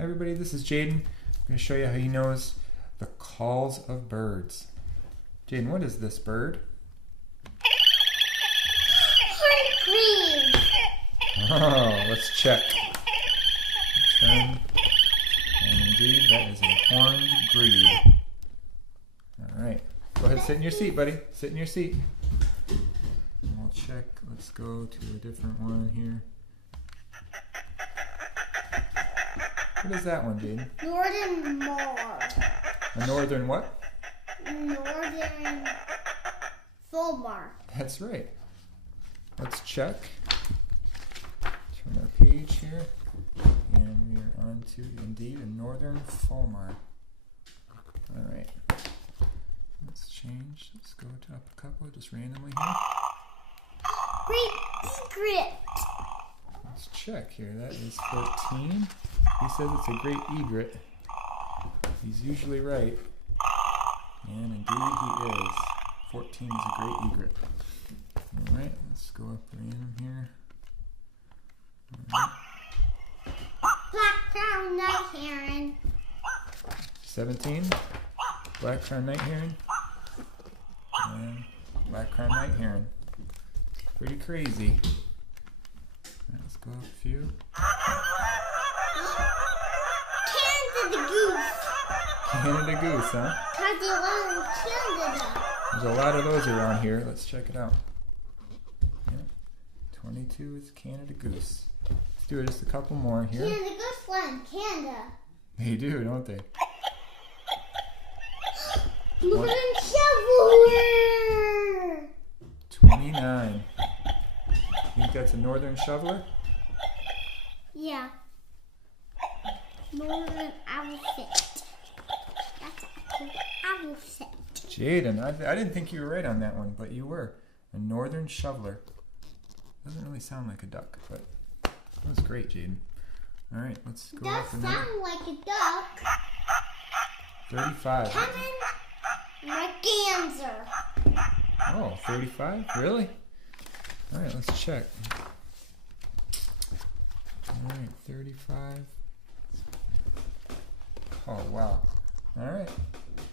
Hi everybody, this is Jaden. I'm going to show you how he knows the calls of birds. Jaden, what is this bird? Green. Oh, let's check. Turn. And indeed, that is a horned grebe. Alright, go ahead and sit in your seat, buddy. Sit in your seat. And we'll check. Let's go to a different one here. What is that one, Jaden? Northern Mar. A northern what? Northern Fulmar. That's right. Let's check. Turn our page here. And we are on to, indeed, a northern Fulmar. Alright. Let's change. Let's go to up a couple just randomly here. Great egret. Let's check here. That is 14. He says it's a great egret. He's usually right. And indeed he is. 14 is a great egret. Alright, let's go up random here. Alright. Black-crowned night heron. 17. Black-crowned night heron. And black-crowned night heron. Pretty crazy. Alright, let's go up a few. Canada goose. Canada goose, huh? Because they live in Canada. There's a lot of those around here. Let's check it out. Yeah. 22 is Canada goose. Let's do just a couple more here. Canada goose live in Canada. They do, don't they? Northern shoveler. 29. Think that's a northern shoveler? Yeah. Northern outfit. That's a cool outfit. Jaden, I didn't think you were right on that one, but you were. A northern shoveler. Doesn't really sound like a duck, but that was great, Jaden. All right, let's go Does up another. sound like a duck. 35. Merganser. Oh, 35? Really? All right, let's check. All right, 35. Oh, wow. All right.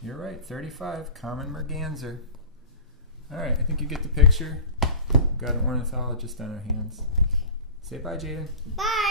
You're right, 35, common merganser. All right, I think you get the picture. We've got an ornithologist on our hands. Say bye, Jaden. Bye.